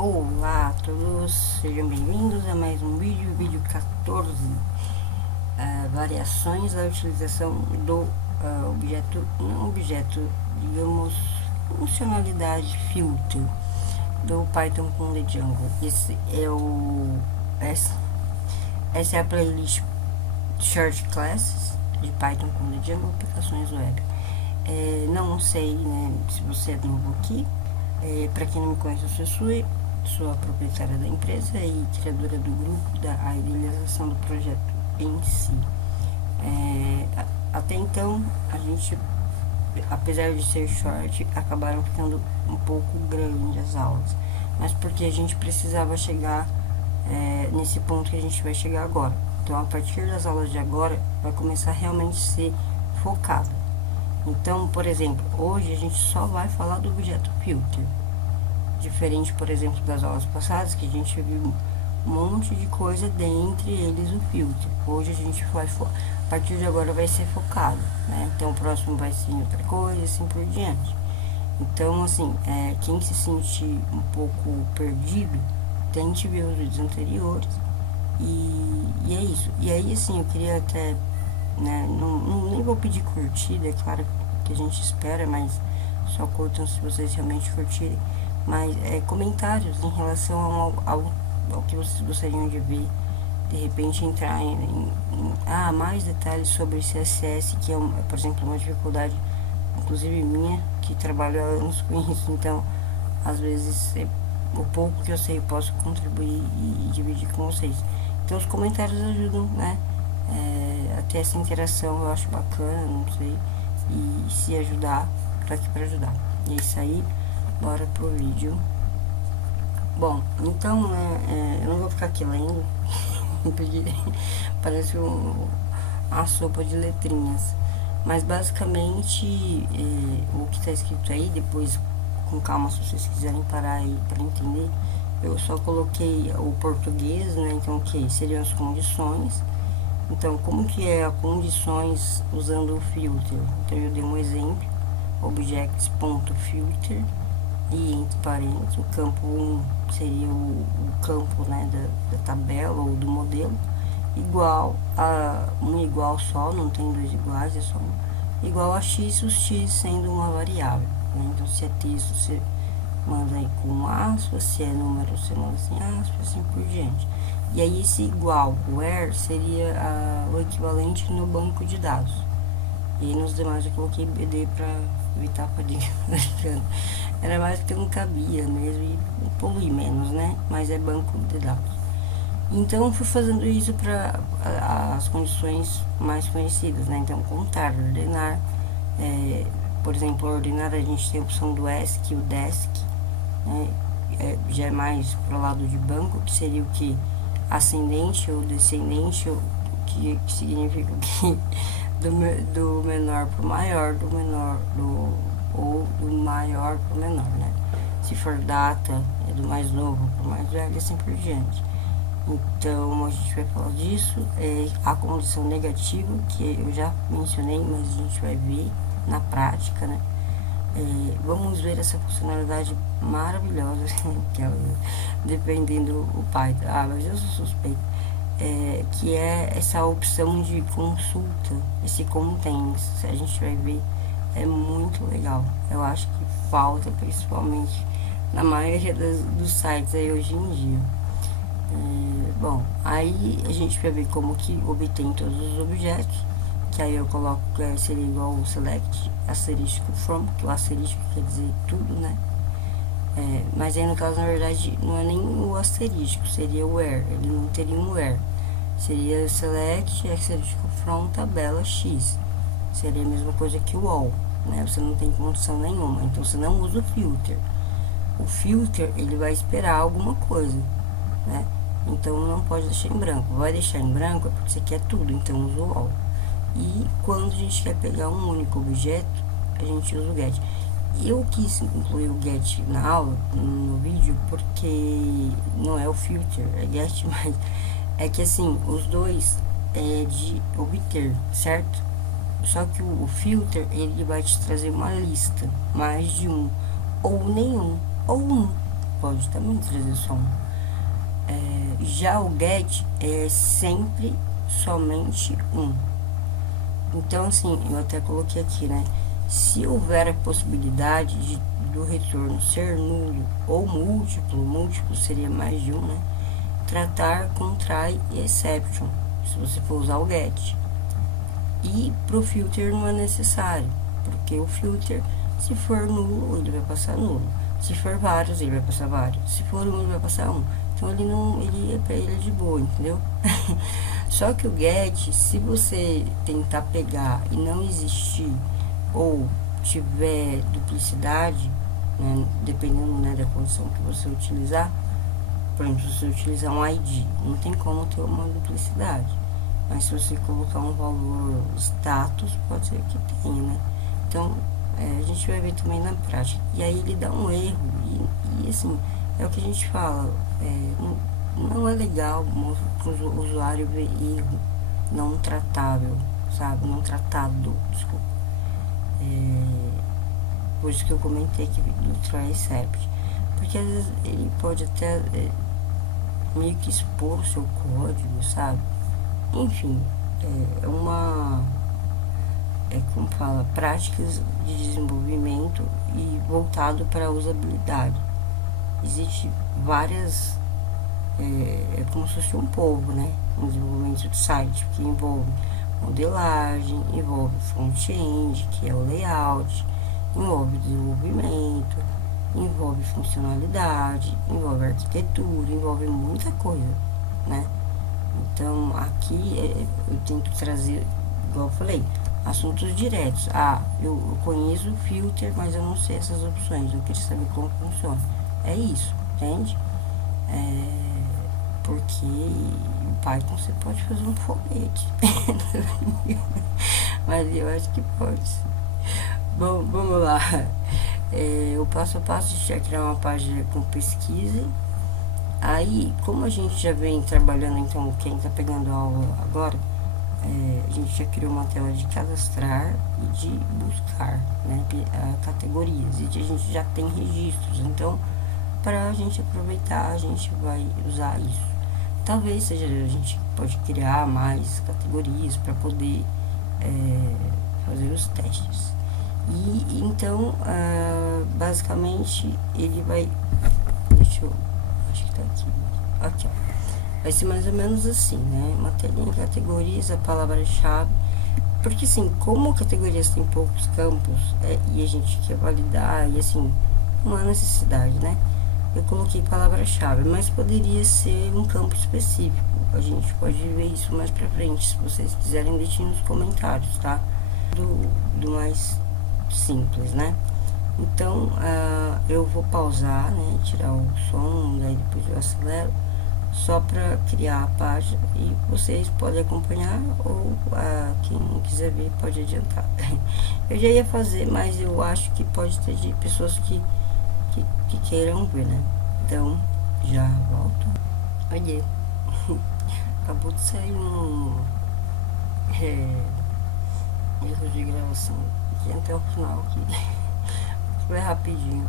Olá a todos, sejam bem-vindos a mais um vídeo 14, variações da utilização do digamos, funcionalidade filter do Python com the Django. Essa é a playlist Short Classes de Python com the Django, aplicações web. Não sei, né, se você é novo aqui. Para quem não me conhece, eu sou a proprietária da empresa e criadora do grupo, da idealização do projeto em si. Até então, a gente, apesar de ser short, acabaram ficando um pouco grandes as aulas, mas porque a gente precisava chegar nesse ponto que a gente vai chegar agora. Então, a partir das aulas de agora, vai começar realmente a ser focado. Então, por exemplo, hoje a gente só vai falar do objeto filter. Diferente, por exemplo, das aulas passadas, que a gente viu um monte de coisa, dentre eles o filter. Hoje a gente vai, a partir de agora vai ser focado, né? Então o próximo vai ser em outra coisa, assim por diante. Então, assim, quem se sentir um pouco perdido, tente ver os vídeos anteriores. E é isso. E aí, assim, eu queria até, né, nem vou pedir curtida, é claro que a gente espera, mas só curtam se vocês realmente curtirem. Mas comentários em relação ao que vocês gostariam de ver. De repente entrar em mais detalhes sobre CSS, que é, por exemplo, uma dificuldade, inclusive minha, que trabalho há anos com isso. Então, às vezes, o pouco que eu sei, eu posso contribuir e dividir com vocês. Então, os comentários ajudam, né? Até essa interação eu acho bacana, não sei. E se ajudar, tô aqui para ajudar. E é isso aí. Bora pro vídeo. Bom, então, né, eu não vou ficar aqui lendo, porque parece uma sopa de letrinhas. Mas basicamente, o que tá escrito aí, depois com calma, se vocês quiserem parar aí para entender, eu só coloquei o português, né? Então, o que seriam as condições. Então, como que é as condições usando o filter? Então, eu dei um exemplo, objects.filter, e entre parênteses, o campo 1 seria o campo, né, da tabela ou do modelo, igual a igual só, não tem dois iguais, é só um, igual a x, o x sendo uma variável, né? Então, se é texto, você manda aí com aspas, se é número, você manda sem aspas, assim por diante. E aí, esse igual, where, seria o equivalente no banco de dados. E nos demais eu coloquei BD para evitar fadiga. Era mais porque não cabia mesmo e poluir menos, né? Mas é banco de dados. Então eu fui fazendo isso para as condições mais conhecidas, né? Então contar, ordenar. Por exemplo, ordenar a gente tem a opção do ESC, o DESC, né? Já é mais para o lado de banco, que seria o que? Ascendente ou descendente, que significa que do menor para o maior, ou do maior para o menor, né? Se for data, é do mais novo para o mais velho, assim por diante. Então, a gente vai falar disso. A condição negativa, que eu já mencionei, mas a gente vai ver na prática, né? Vamos ver essa funcionalidade maravilhosa, que é, dependendo do Python. Mas eu sou suspeito. Que é essa opção de consulta, esse contains, a gente vai ver, é muito legal. Eu acho que falta, principalmente na maioria dos sites aí hoje em dia. Bom, aí a gente vai ver como que obtém todos os objetos, que aí eu coloco que seria igual o select asterisco from, que o asterisco quer dizer tudo, né? Mas aí no caso, na verdade, não é nem o asterisco, seria o where, ele não teria um where. Seria select asterisco from tabela x. Seria a mesma coisa que o all, né? Você não tem condição nenhuma, então você não usa o filter. O filter, ele vai esperar alguma coisa, né? Então não pode deixar em branco. Vai deixar em branco é porque você quer tudo, então usa o all. E quando a gente quer pegar um único objeto, a gente usa o get. Eu quis incluir o get na aula, no vídeo, porque não é o filter, é get, mas é que assim, os dois é de obter, certo? Só que o filter, ele vai te trazer uma lista, mais de um, ou nenhum, ou um. pode também trazer som. Já o get é sempre somente um. Então, assim, eu até coloquei aqui, né? Se houver a possibilidade do retorno ser nulo ou múltiplo, múltiplo seria mais de um, né? Tratar com try e exception, se você for usar o get. E pro filter não é necessário, porque o filter, se for nulo, ele vai passar nulo. Se for vários, ele vai passar vários. Se for um, ele vai passar um. Então ele não, ele pra ele é de boa, entendeu? Só que o get, se você tentar pegar e não existir ou tiver duplicidade, né, dependendo, né, da condição que você utilizar, por exemplo, se você utilizar um ID, não tem como ter uma duplicidade. Mas se você colocar um valor status, pode ser que tenha, né? Então, a gente vai ver também na prática. E aí ele dá um erro. E assim, é o que a gente fala. Não é legal para o usuário ver erro não tratável, sabe? Não tratado, desculpa. Por isso que eu comentei aqui do TryCept. Porque às vezes ele pode até meio que expor o seu código, sabe? Enfim, como fala, práticas de desenvolvimento e voltado para a usabilidade. Existe várias, como se fosse um povo, né? No desenvolvimento de site, que envolve modelagem, envolve front-end, que é o layout, envolve desenvolvimento, envolve funcionalidade, envolve arquitetura, envolve muita coisa, né? Então, aqui eu tento trazer, igual eu falei, assuntos diretos. Eu conheço o filter, mas eu não sei essas opções. Eu queria saber como funciona. É isso, entende? Porque o Python você pode fazer um foguete. Mas eu acho que pode. Bom, vamos lá. O passo a passo, a gente vai criar uma página com pesquisa. Aí, como a gente já vem trabalhando, então, quem está pegando aula agora, a gente já criou uma tela de cadastrar e de buscar, né, categorias, e a gente já tem registros, então, para a gente aproveitar, a gente vai usar isso. Talvez seja, a gente pode criar mais categorias para poder fazer os testes. E então, basicamente, ele vai. Deixa eu. Acho que tá aqui. Aqui, ó. Vai ser mais ou menos assim, né? Uma telinha, categorias, a palavra-chave. Porque assim, como categorias tem poucos campos e a gente quer validar, e assim, não há necessidade, né? Eu coloquei palavra-chave, mas poderia ser um campo específico. A gente pode ver isso mais pra frente, se vocês quiserem deixar nos comentários, tá? Do mais simples, né? Então, eu vou pausar, né? Tirar o som, daí depois eu acelero, só para criar a página, e vocês podem acompanhar, ou quem não quiser ver pode adiantar. Eu já ia fazer, mas eu acho que pode ter de pessoas que queiram ver, né? Então, já volto. Olha, acabou de sair um erro de gravação. Aqui até o final aqui. Foi rapidinho.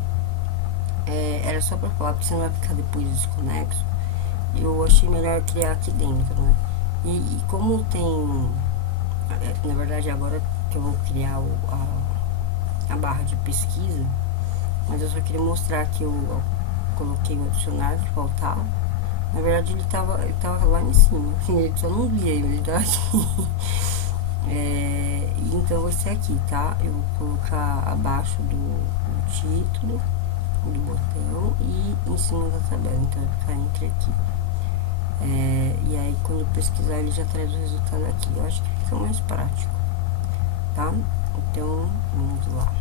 Era só pra falar, porque senão vai ficar depois desconexo. Eu achei melhor criar aqui dentro, né? E como tem. Na verdade, agora que eu vou criar a barra de pesquisa, mas eu só queria mostrar que eu coloquei o adicionário que faltava. Na verdade, ele tava lá em cima. Eu só não via ele, tá aqui. Então vai ser aqui, tá? Eu vou colocar abaixo do título do botão e em cima da tabela, então vai ficar entre aqui. E aí quando pesquisar ele já traz o resultado aqui. Eu acho que fica mais prático, tá? Então vamos lá.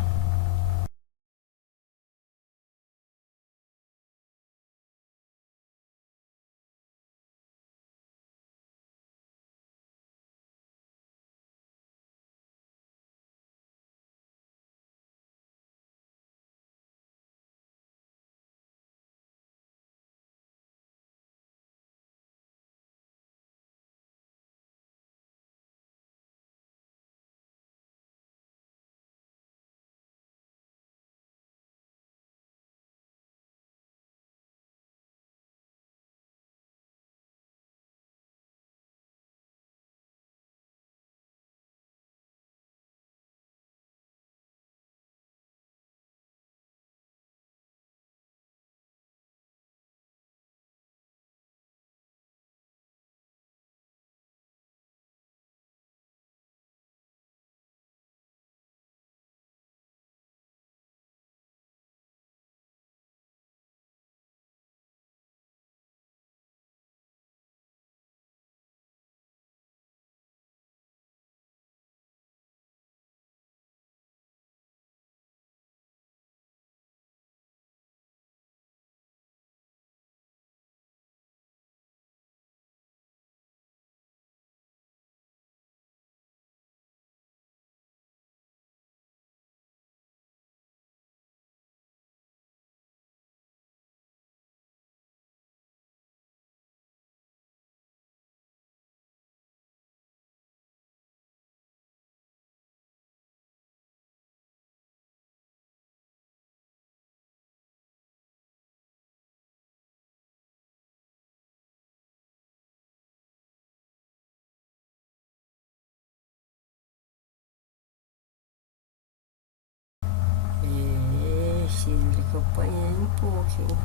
eu apanhei um pouco, hein?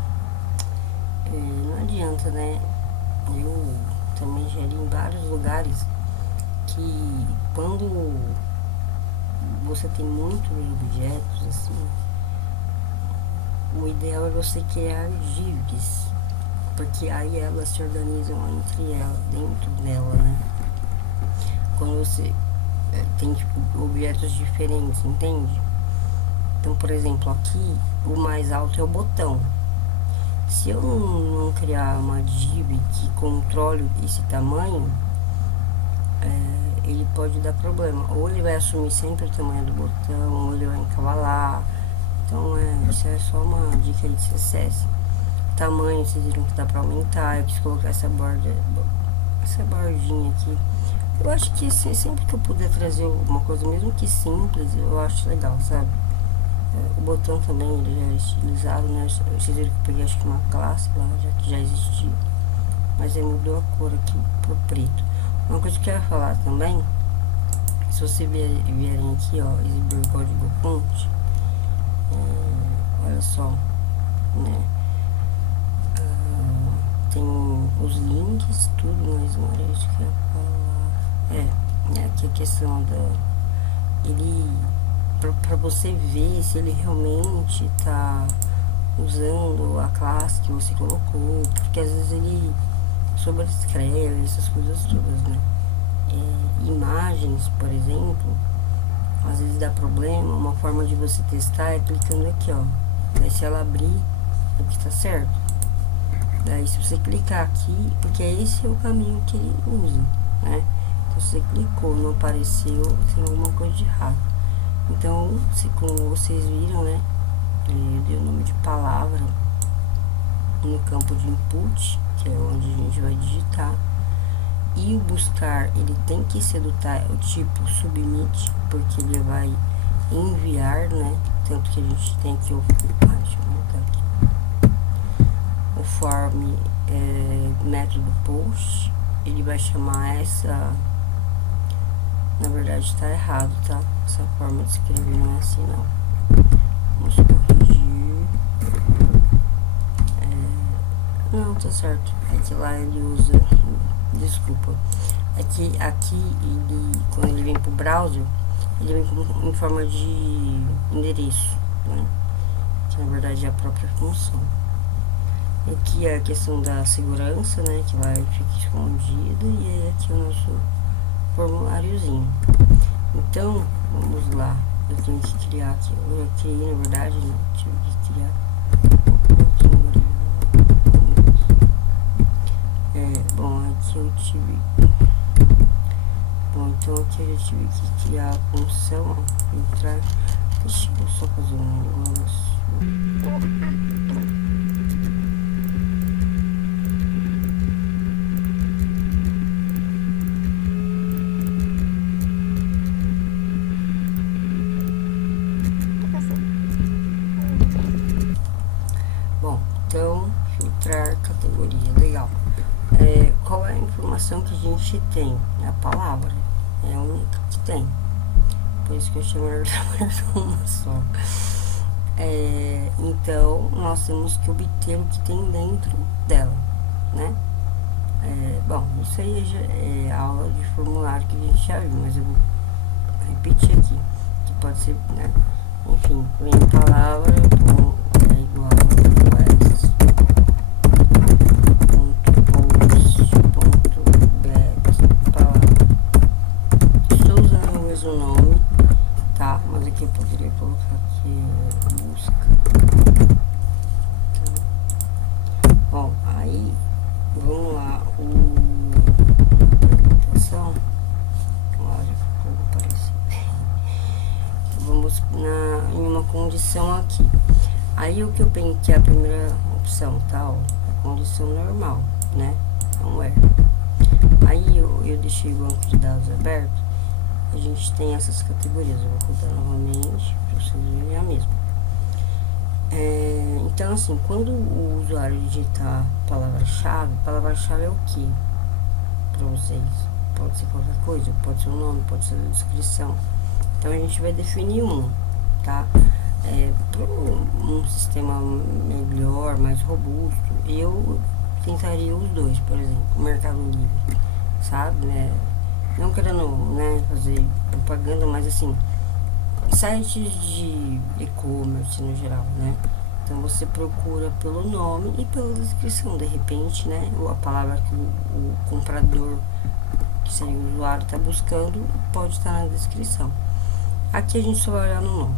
Não adianta, né? Eu também já li em vários lugares que quando você tem muitos objetos, assim, o ideal é você criar gigs, porque aí elas se organizam entre elas, dentro dela, né? Quando você tem tipo objetos diferentes, entende? Então, por exemplo, aqui o mais alto é o botão. Se eu não criar uma div que controle esse tamanho, ele pode dar problema. Ou ele vai assumir sempre o tamanho do botão, ou ele vai encavalar. Então, isso é só uma dica aí de CSS. Tamanho, vocês viram que dá pra aumentar. Eu quis colocar essa bordinha aqui. Eu acho que sempre que eu puder trazer uma coisa, mesmo que simples, eu acho legal, sabe? O botão também ele já é estilizado, né? Vocês viram que eu peguei acho que uma classe lá, que já existia. Mas aí mudou a cor aqui pro preto. Uma coisa que eu ia falar também, se vocês vierem aqui, ó, exibir o código fonte, olha só, né? Tem os links, tudo, mas não era isso que eu ia falar. Aqui a questão da... Ele... Pra você ver se ele realmente tá usando a classe que você colocou, porque às vezes ele sobrescreve essas coisas todas, né? Imagens, por exemplo, às vezes dá problema. Uma forma de você testar é clicando aqui, ó. Daí se ela abrir, é que tá certo. Daí se você clicar aqui, porque esse é o caminho que ele usa, né? Então se você clicou, não apareceu, tem alguma coisa de errado. Então, como vocês viram, né? Ele deu o nome de palavra no campo de input, que é onde a gente vai digitar. E o buscar, ele tem que ser do tipo submit, porque ele vai enviar, né? Tanto que a gente tem aqui deixa eu montar aqui. O form método post, ele vai chamar essa... Na verdade está errado, tá? Essa forma de escrever não é assim, não. Vamos corrigir. Não, tá certo. É que lá ele usa... Desculpa. É que aqui, quando ele vem pro browser, ele vem em forma de endereço, né? Que na verdade é a própria função. Aqui é a questão da segurança, né? Que lá fica escondida. E aqui é o nosso formuláriozinho. Então, vamos lá. Eu tenho que criar aqui. Eu criei, na verdade, né? Tive que criar. Bom, aqui eu tive. Bom, então aqui eu já tive que criar a função, ó, entrar. Deixa eu só fazer um negócio. Então, filtrar categoria, legal. Qual é a informação que a gente tem? A palavra é a única que tem, por isso que eu chamo ela de trabalhar com uma só. Então, nós temos que obter o que tem dentro dela, né? Bom, isso aí já é aula de formulário que a gente já viu, mas eu vou repetir aqui, que pode ser, né? Enfim, vem a palavra é igual a essa. O nome, tá? Mas aqui eu poderia colocar aqui busca. Tá? Bom, aí vamos lá. Apresentação. Olha como parece. Vamos em uma condição aqui. Aí o que eu penso que é a primeira opção, tá? Ó, a condição normal, né? Não é. Aí eu deixei o banco de dados aberto. A gente tem essas categorias, eu vou rodar novamente para vocês verem a mesma. Então assim, quando o usuário digitar palavra-chave é o que para vocês? Pode ser qualquer coisa, pode ser o nome, pode ser a descrição. Então a gente vai definir um, tá? para um sistema melhor, mais robusto, eu tentaria os dois, por exemplo, o Mercado Livre, sabe? Não querendo, né, fazer propaganda, mas assim, sites de e-commerce no geral, né? Então você procura pelo nome e pela descrição, de repente, né? A palavra que o comprador, que seria o usuário, está buscando, pode estar na descrição. Aqui a gente só vai olhar no nome.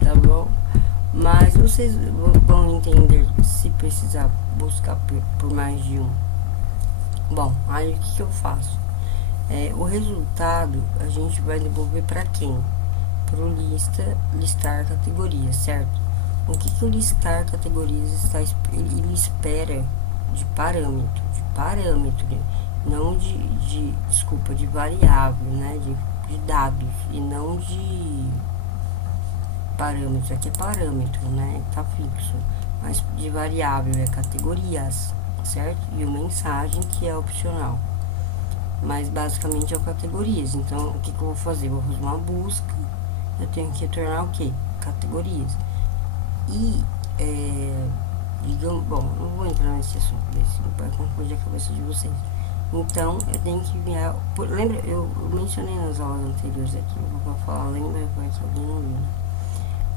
Tá bom? Mas vocês vão entender se precisar buscar por mais de um. Bom, aí o que eu faço? O resultado a gente vai devolver para quem? Para o listar categorias, certo? O que o listar categorias ele espera de parâmetro, não de variável, né? De dados e não de parâmetros. Aqui é parâmetro, né? Tá fixo, mas de variável é categorias, certo? E o mensagem que é opcional, mas basicamente é o categorias. Então o que eu vou fazer? Vou fazer uma busca, eu tenho que retornar o que? Categorias. E digamos, bom, não vou entrar nesse assunto, vai confundir a cabeça de vocês. Então eu tenho que enviar. Lembra, eu mencionei nas aulas anteriores aqui, eu vou falar, lembra, porque alguém não viu, né?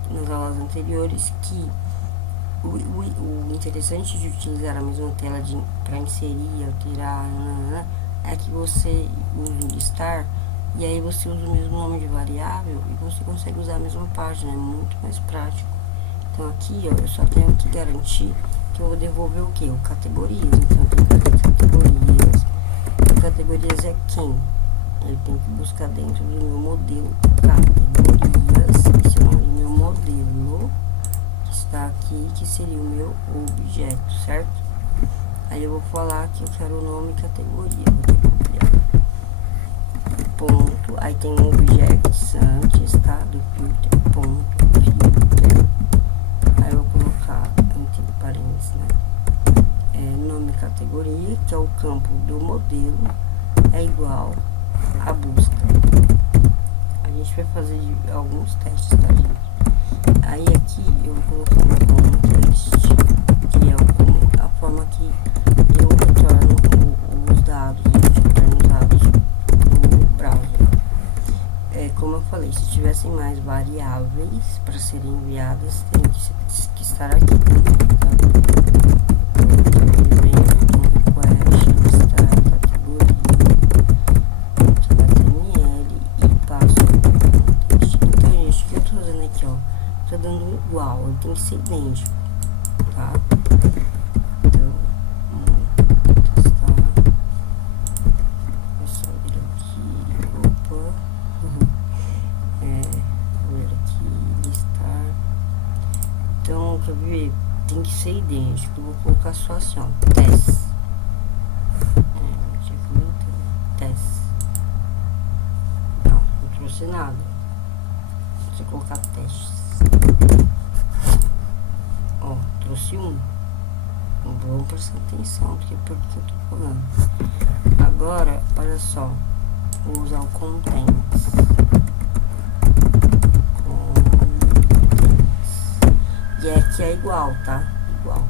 Nas aulas anteriores, que o interessante de utilizar a mesma tela para inserir, alterar, é que você usa o listar e aí você usa o mesmo nome de variável e você consegue usar a mesma página, é muito mais prático. Então aqui, ó, eu só tenho que garantir que eu vou devolver o que? O categorias. Então eu tenho que fazer categorias. O categorias é quem? Ele tem que buscar dentro do meu modelo categorias. Esse é o nome do meu modelo que está aqui, que seria o meu objeto, certo? Aí eu vou falar que eu quero o nome categoria. Vou ter que copiar. Ponto. Aí tem um objects antes, tá? Do filter. Ponto. Filter. Aí eu vou colocar entre parênteses, né? Nome categoria, que é o campo do modelo, é igual a busca. A gente vai fazer alguns testes, tá, gente? Aí aqui eu vou colocar um teste, que é a forma que eu retorno os dados, a gente retorna os dados no browser. Como eu falei, se tivessem mais variáveis para serem enviadas, tem que estar aqui também, tá? Tá dando igual, ele tem que ser idêntico, tá? Então, vamos testar. É só vir aqui, opa, ver aqui, listar. Então, quer ver? Tem que ser idêntico. Eu vou colocar só assim, ó, teste. Teste. Não trouxe nada. Você colocar testes. Ó, trouxe um. Vamos prestar atenção, porque eu tô falando. Agora, olha só. Vou usar o contents. E aqui é igual, tá? Igual.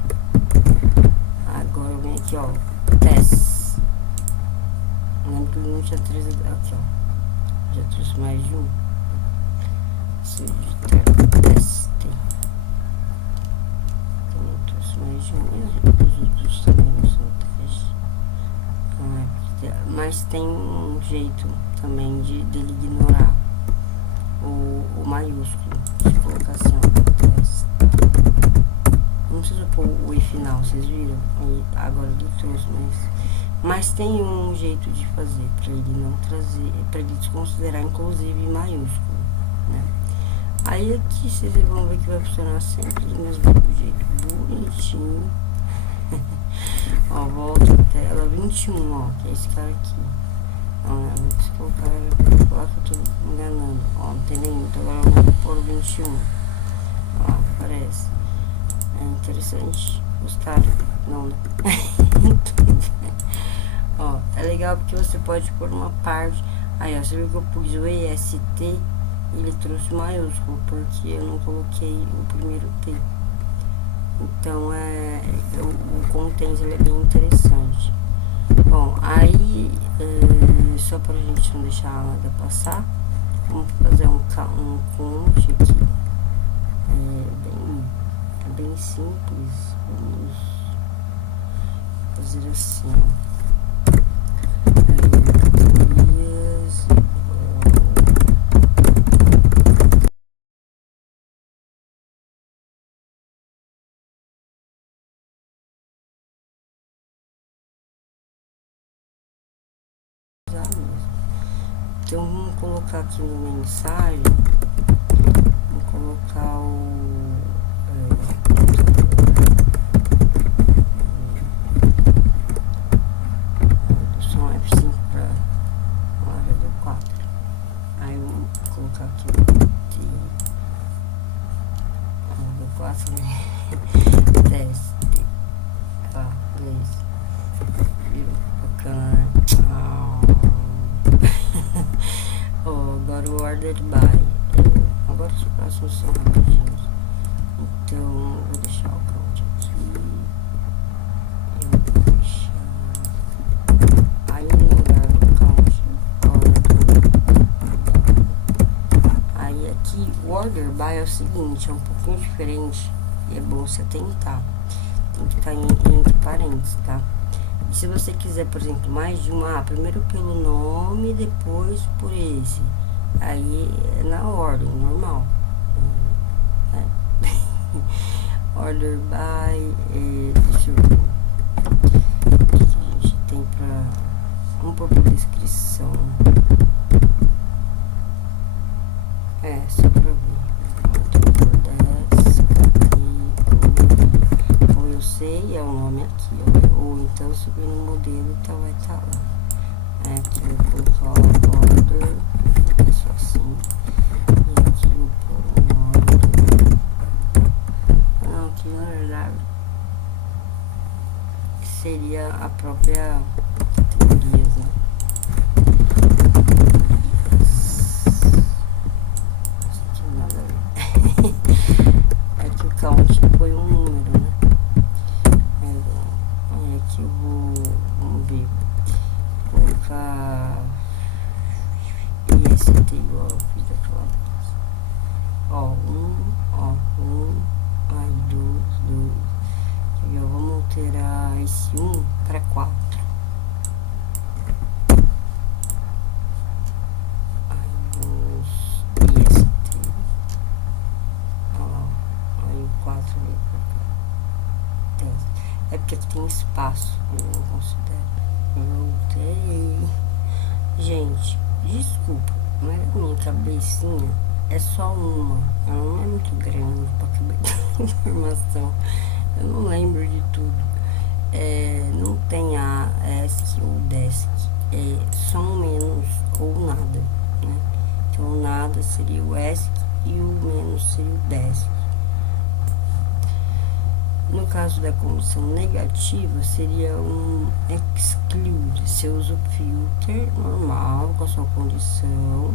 Agora eu venho aqui, ó. Test. Lembra que eu não tinha trazido aqui, ó. Já trouxe mais de um. Se eu digitar teste. Também trouxe mais de um. E os outros também não são teste. Mas tem um jeito também dele ignorar o maiúsculo. Deixa eu colocar assim, ó. Teste. Não precisa pôr o i final, vocês viram? E agora ele trouxe, mas tem um jeito de fazer para ele não trazer, para ele desconsiderar inclusive maiúsculo, né? Aí aqui vocês vão ver que vai funcionar sempre do mesmo jeito, bonitinho. Ó, volta a tela 21, ó, que é esse cara aqui. Ó, se colocar, eu falar que eu tô enganando. Ó, não tem nem, então agora eu vou pôr o 21. Ó, aparece. É interessante. Gostaram? Não, né? Ó, é legal porque você pode pôr uma parte. Aí, ó, você viu que eu pus o EST ele trouxe maiúsculo, porque eu não coloquei o primeiro T. Então o content ele é bem interessante. Bom, aí só pra gente não deixar nada passar, vamos fazer um count aqui. É bem simples. Vamos fazer assim, categorias. Então vamos colocar aqui no mensagem, vamos colocar som F5 para a área do 4. Aí eu vou colocar aqui do 4, né? Teste. Tá, beleza. Viu? Bacana, né? Agora o ordered by. Agora os próximos são rapidinhos. Então vou deixar o count aqui. Eu vou deixar. Aí no lugar do count, aí aqui o order by é o seguinte, é um pouquinho diferente e é bom você tentar. Tem que estar entre parênteses, tá? E se você quiser, por exemplo, mais de uma, primeiro pelo nome, depois por esse. Aí é na ordem, normal. Order by. Deixa eu ver. O que a gente tem pra. Vamos pôr por descrição. Só pra ver. Como eu sei, é o nome aqui, ó. Ou então subir no modelo, então vai estar lá. Aqui eu vou colocar o order. É só assim. E aqui eu pôr o order. Não, aqui na verdade seria a própria categorias, né? Isso aqui não nada a ver. Aqui o count foi um número, né? Aí aqui eu vamos ver, colocar IST igual eu fiz daquela vez. Ó, aí dois. E eu vou alterar esse 1 para 4. Aí os IST. Aí o 4 veio pra cá. É porque aqui tem espaço, eu não considero. Voltei. Gente, desculpa, mas a minha cabecinha é só uma. Ela não é muito grande pra caber tanta informação. Eu não lembro de tudo. Não tem a ESC ou DESC. É só um menos ou nada, né? Então o nada seria o ESC e o menos seria o DESC. No caso da condição negativa, seria um exclude. Você usa o filter normal com a sua condição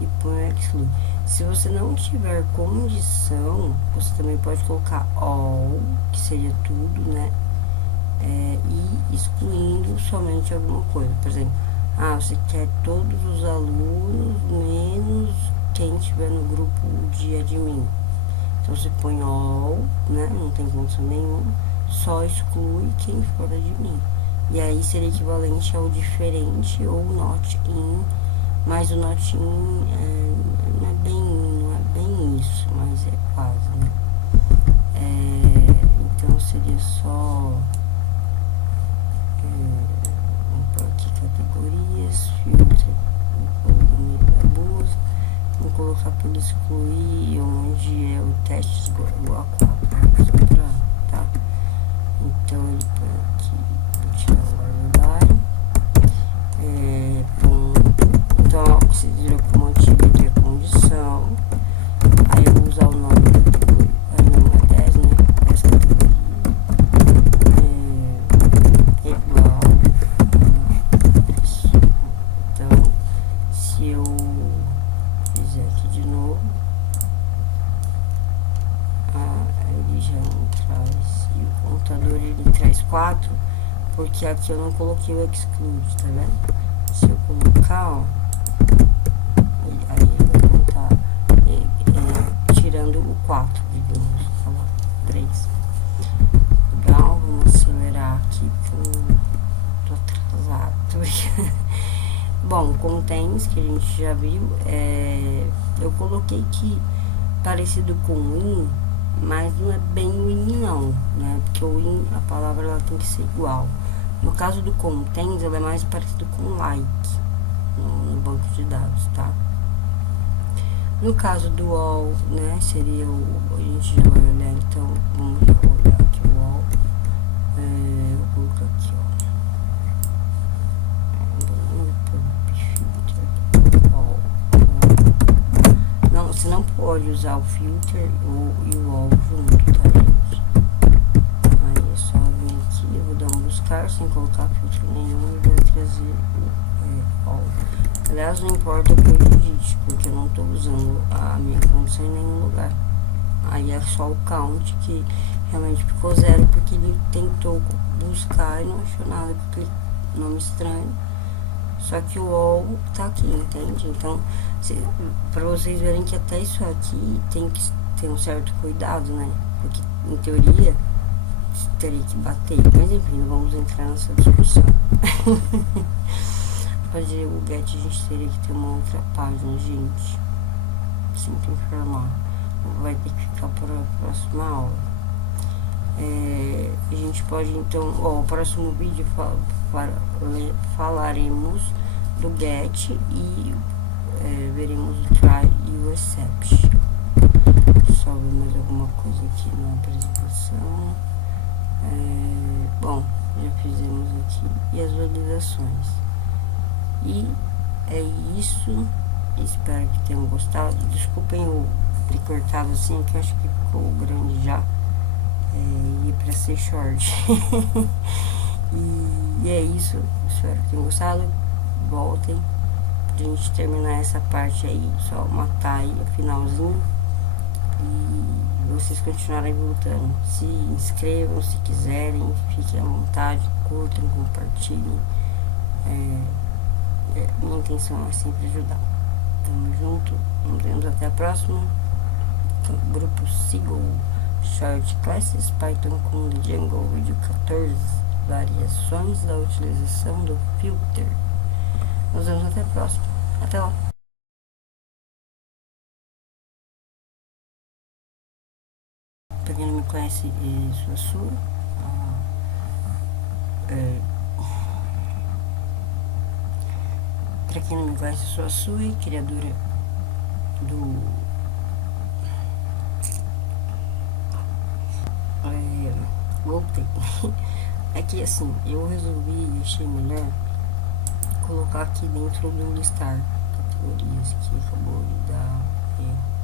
e põe o exclude. Se você não tiver condição, você também pode colocar all, que seria tudo, né? E excluindo somente alguma coisa. Por exemplo, você quer todos os alunos menos quem estiver no grupo de admin. Então você põe all, né? Não tem condição nenhuma, só exclui quem for admin. E aí seria equivalente ao diferente ou not in, mas o not in não é bem isso, mas é quase, né? Então seria só vamos pôr aqui categorias, filtro, vou pôr o número da busca. Vou colocar por excluir onde é o teste igual a 4, só pra, tá? Então ele põe aqui, vou tirar o order by, ponto. Então você virou como antigo a condição. Aí eu vou usar o nome da categoria, não é 10, né? 10 categorias. Igual. Isso. Então se eu fizer aqui de novo. já não traz. E o computador ele traz 4, porque aqui eu não coloquei o exclude, tá vendo? Se eu colocar, ó, aí ele vai contar tirando o 4, digamos, tá lá, 3. Legal, vamos acelerar aqui porque eu tô atrasado. Bom, contents que a gente já viu, eu coloquei que parecido com in, mas não é bem o in não, né? Porque o in, a palavra ela tem que ser igual. No caso do contents, ela é mais parecido com like no banco de dados, tá? No caso do all, né, seria a gente já vai olhar, então vamos olhar aqui o all. Eu vou colocar aqui, ó. Não, você não pode usar o filter e o all junto, tá, gente? Aí é só vir aqui, eu vou dar um buscar sem colocar filtro nenhum e vai trazer o all. Aliás, não importa o que eu digite, porque eu não estou usando a minha condição em nenhum lugar. Aí é só o count que realmente ficou 0, porque ele tentou buscar e não achou nada com aquele nome estranho. Só que o all tá aqui, entende? Então, para vocês verem que até isso aqui tem que ter um certo cuidado, né? Porque, em teoria, teria que bater. Mas enfim, não vamos entrar nessa discussão. Fazer o get, a gente teria que ter uma outra página, gente. Sinto informar. Vai ter que ficar para a próxima aula. A gente pode então, o próximo vídeo falaremos do get e veremos o try e o except. Só ver mais alguma coisa aqui na apresentação. Bom, já fizemos aqui e as validações. E é isso. Espero que tenham gostado. Desculpem o ter cortado assim, que eu acho que ficou grande já. E pra ser short. e é isso. Espero que tenham gostado. Voltem pra gente terminar essa parte aí. Só matar aí o finalzinho. E vocês continuarem voltando. Se inscrevam se quiserem. Fiquem à vontade. Curtam, compartilhem. Minha intenção é sempre ajudar. Tamo junto. Nos vemos até a próxima. Grupo Seagull Short Classes Python com Django, vídeo 14, variações da utilização do filter. Nos vemos até a próxima. Até lá. Pra quem não me conhece, sou a Su. Pra quem não me conhece, eu sou a Sui, criadora do voltei. É que assim, eu resolvi, achei melhor colocar aqui dentro do listar categorias que acabou de dar erro.